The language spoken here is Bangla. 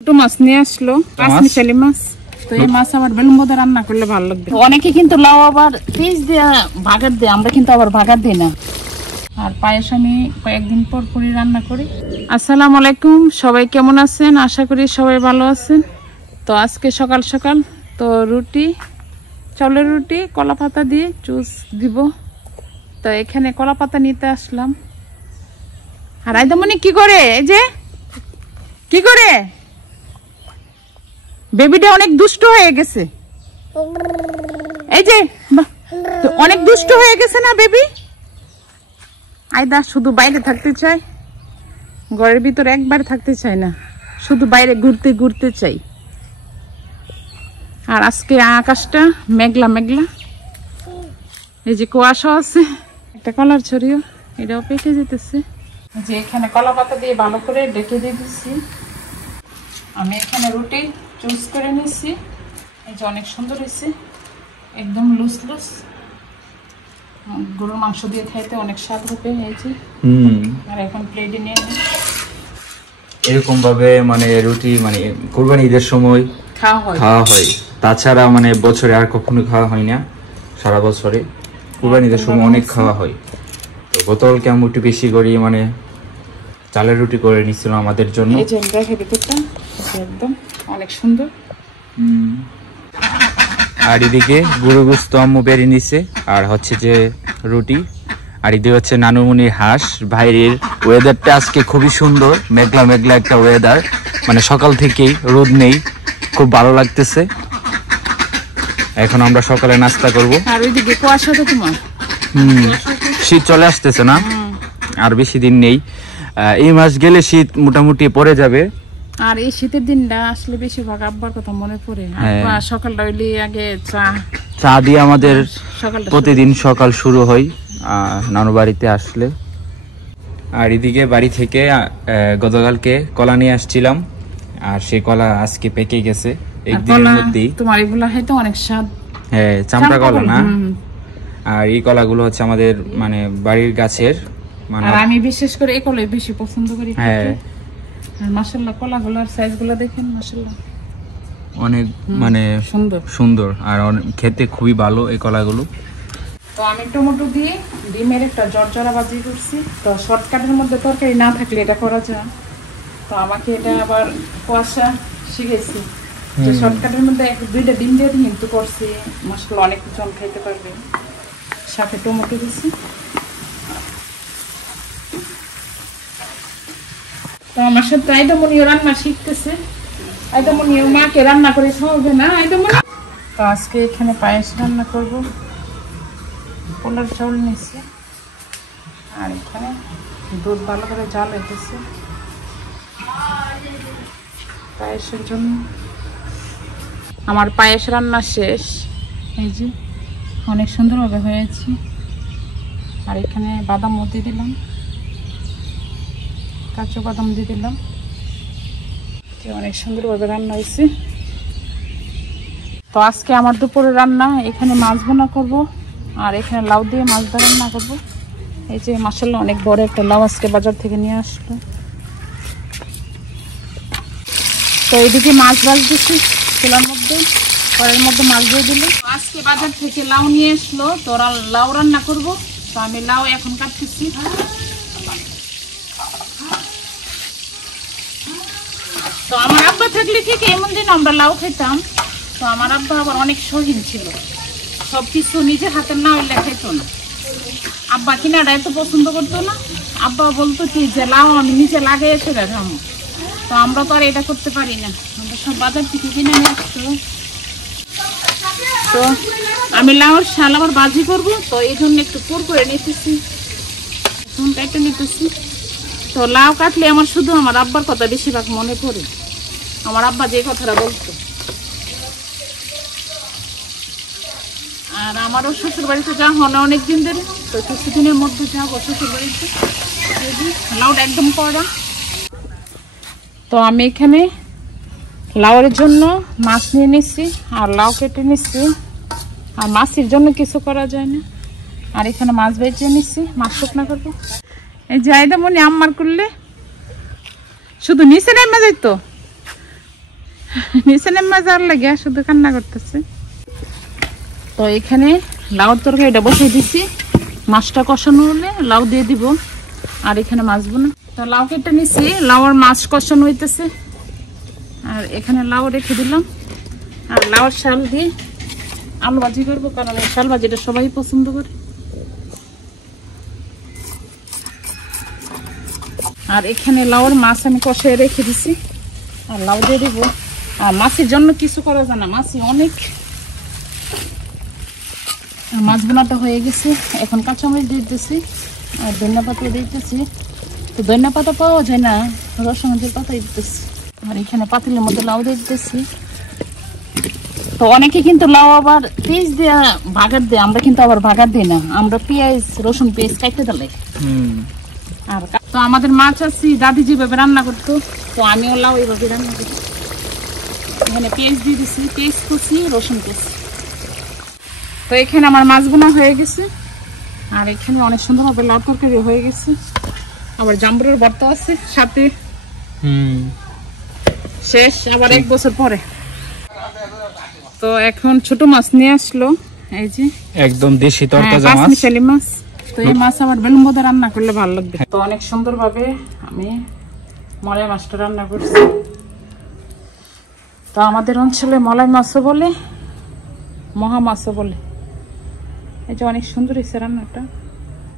ছোট মাছ নিয়ে আসলো, কাঁচমিশালি মাছ। তো এই মাছ আবার বেলুন বোঁদা রান্না করলে ভালো লাগবে। অনেকে কিন্তু লাউ আবার পিস দিয়ে ভাগার দেয়, আমরা কিন্তু আবার ভাগার দিই না। আর পায়েস আমি কয়েকদিন পর পরই রান্না করি। আসসালামু আলাইকুম, সবাই কেমন আছেন? আশা করি সবাই ভালো আছেন। তো আজকে সকাল সকাল তো রুটি, চাউলের রুটি কলা পাতা দিয়ে জুস দিব। তো এখানে কলা পাতা নিতে আসলাম। আর আইদামনি কি করে, এই যে কি করে, বেবিটা অনেক দুষ্ট হয়ে গেছে। এই যে অনেক দুষ্ট হয়ে গেছে না বেবি? আয়দা শুধু বাইরে থাকতে চায়, ঘরের ভিতরে একবার থাকতে চায় না, শুধু বাইরে ঘুরতে ঘুরতে চাই। আর আজকে আকাশটা মেঘলা মেঘলা, এই যে কুয়াশা আছে, একটা কলার ছড়িও এটাও পেকে যেতেছে। যে এখানে কলা পাতা দিয়ে ভালো করে ডেকে দিয়ে দিচ্ছি। আমি এখানে রুটি চুজ করে নিচ্ছি। এই যে অনেক সুন্দর হয়েছে, একদম লুজ লুজ। গরুর মাংস দিয়ে খাইতে অনেক স্বাদ হবে। এই যে আর এখন প্লেটে নিয়ে নিই। এরকম ভাবে মানে রুটি মানে কুরবানি ঈদের সময় খাওয়া হয়, তাছাড়া মানে বছরে আর কখনো খাওয়া হয় না। সারা বছরে কুরবানি ঈদের সময় অনেক খাওয়া হয়। তো গতকালকে আমি একটু বেশি করি মানে চালের রুটি করে নিচ্ছিল আমাদের জন্য। এই যে দেখে ভিতরটা একদম অনেক সুন্দর। আর এদিকে গরু গোস্ত আম্মু বেড়ে নিছে, আর হচ্ছে যে রুটি। আর এদিকে হচ্ছে নানুমনির হাঁস। বাইরের ওয়েদারটা আজকে খুবই সুন্দর, মেঘলা মেঘলা একটা ওয়েদার, মানে সকাল থেকেই রোদ নেই, খুব ভালো লাগতেছে। এখন আমরা সকালে নাস্তা করব। আর ওইদিকে কুয়াশা তো তোমার। শীত চলে আসতেছে না, আর বেশি দিন নেই। এই মাস গেলে শীত মোটামুটি পড়ে যাবে। আর এই শীতের দিনটা আসলে বেশিরভাগ আব্বার কথা মনে পড়ে। আব্বা সকালটা হইলে আগে চা দিয়ে আমাদের প্রতিদিন সকাল শুরু হয় নানু বাড়িতে আসলে। আর এদিকে বাড়ি থেকে গতকালকে কলা নিয়ে আসছিলাম, আর সেই কলা আজকে পেকে গেছে একদিনের মধ্যেই। তোমার এগুলা হয়তো অনেক স্বাদ। হ্যাঁ, চামড়া কলা না। আর এই কলাগুলো হচ্ছে আমাদের মানে বাড়ির গাছের। আর আমি বিশেষ করে এই কলাই বেশি পছন্দ করি। হ্যাঁ, আর মাশাআল্লাহ কলাগুলোর সাইজগুলো দেখেন, মাশাআল্লাহ অনেক মানে সুন্দর সুন্দর, আর খেতে খুবই ভালো এই কলাগুলো। তো আমি টমেটো দিয়ে ডিমের একটা জর্জরা ভাজি করছি। তো শর্টকাটের মধ্যে তরকারি না থাকলে এটা করা যায়। তো আমাকে এটা আবার কুয়াশা শিখেছি যে শর্টকাটের মধ্যে দুইটা ডিম দিয়ে কিন্তু করছি, মাশাআল্লাহ অনেক জন খাইতে পারবে। সাথে টমেটো দিচ্ছি। তো আমার সাথে আইদামনিও রান্না শিখতেছে। আইদামনিও মাকে রান্না করে খাওয়াবে না আইদামনি। তো আজকে এখানে পায়েস রান্না করব। পোলার চাউল নিচ্ছি, আর এখানে দুধ ভালো করে জাল হইতেছে পায়েসের জন্য। আমার পায়েস রান্না শেষ, এই যে অনেক সুন্দরভাবে হয়েছে। আর এখানে বাদাম দিয়ে দিলাম, কাঁচা বাদাম দিয়ে দিলাম। অনেক সুন্দরভাবে রান্না হয়েছে। তো আজকে আমার দুপুরে রান্না এখানে মাছ বোনা করব, আর এখানে লাউ দিয়ে মাছ দিয়ে রান্না করবো। এই যে মাশাআল্লাহ অনেক বড় একটা লাউ আজকে বাজার থেকে নিয়ে আসলো। তো এইদিকে মাছ ভাজতেছি চুলার মধ্যে, কড়াইয়ের মধ্যে মাছ দিয়ে দিল। আজকে বাজার থেকে লাউ নিয়ে আসলো, তো লাউ রান্না করব। তো আমি লাউ এখন কাটতেছি। তো আমার আব্বা থাকলে ঠিক এমন দিন আমরা লাউ খেতাম। তো আমার আব্বা আবার অনেক শহীদ ছিল, সবকিছু নিজের হাতের না হইলে খেত না। আব্বা কিনাটা এত পছন্দ করতো না। আব্বা বলতো কি যে লাউ আমি নিজে লাগিয়ে এসে খাবো। তো আমরা তো আর এটা করতে পারি না, আমরা সব বাজার থেকে কিনে নিয়ে আসতো। তো আমি লাউর শাল আবার ভাজি করবো, তো এই জন্য একটু পুর করে নিতেছি, কেটে নিতেছি। তো লাউ কাটলে আমার শুধু আমার আব্বার কথা বেশিরভাগ মনে পড়ে, আমার আব্বা যে কথাটা বলতো। আর আমারও শ্বশুর বাড়িতে যাওয়া হয় না অনেকদিন ধরে, তো কিছুদিনের মধ্যে যাবো শ্বশুর বাড়িতে। লাউটা একদম কড়া। তো আমি এখানে লাউয়ের জন্য মাছ নিয়ে নিচ্ছি, আর লাউ কেটে নিচ্ছি। আর মাছের জন্য কিছু করা যায় না। আর এখানে মাছ বেঁচে নিচ্ছি, মাছ শুকনা করবো। এই যে আইদামনি আম্মার করলে শুধু নিচে নেমে যাইতো, নিচে মজার লাগে শুধু কান্না করতেছে। তো এখানে লাউর তরকারিটা বসিয়ে দিছি, মাছটা কষানো হলে লাউ দিয়ে দিব, আর এখানে মাছ বোনা। তো লাউ কেটে নিছি, লাউর মাছ কষানো হইতেছে, আর এখানে লাউ রেখে দিলাম। আর লাউর শাল দিয়ে আলু ভাজি করবো, কারণ এই শাল ভাজিটা সবাই পছন্দ করে। আর এখানে লাউর মাছ আমি কষায় রেখে দিছি, আর লাউ দিয়ে দিব। আর মাছের জন্য কিছু করা যায় না, মাছই অনেক। মাছ বোনাটা হয়ে গেছে, এখন কাঁচামরিচ দিয়ে দিতেছি আর ধনিয়া পাতা দিতেছি। তো ধনিয়া পাতা পাওয়া যায় না, রসুনের পাতাই দিতেছি। আর এখানে পাতিলের মধ্যে লাউ দিয়ে দিতেছি। তো অনেকে কিন্তু লাউ আবার পেঁয়াজ দিয়ে ভাগার দেয়, আমরা কিন্তু আবার ভাগার দিই না, আমরা পেঁয়াজ রসুন পেঁয়াজ কাটতে দিলাই। আর তো আমাদের মাছ আছে দাদি যেভাবে রান্না করতো, তো আমিও লাউ এইভাবে রান্না করি। এখানে পেঁয়াজ দিয়ে দিচ্ছি, পেঁয়াজ কুচি রসুন কুচি। তো এখানে আমার মাছ বোনা হয়ে গেছে, আর এখানে অনেক সুন্দরভাবে লাউ তরকারি হয়ে গেছে। আবার জাম্বুরের ভর্তা আছে সাথে, শেষ আবার 1 বছর পরে। তো এখন ছোট মাছ নিয়ে আসলো, এই যে একদম দেশি তরতাজা মাছ, মিশালি মাছ। তো এই মাছ আবার বেলুন বোঁদে রান্না করলে ভালো লাগবে। তো অনেক সুন্দরভাবে আমি মলাই মাছটা রান্না করছি। তো আমাদের অঞ্চলে মলাই মাছও বলে, মহা মাছও বলে। এই যে অনেক সুন্দর হয়েছে রান্নাটা।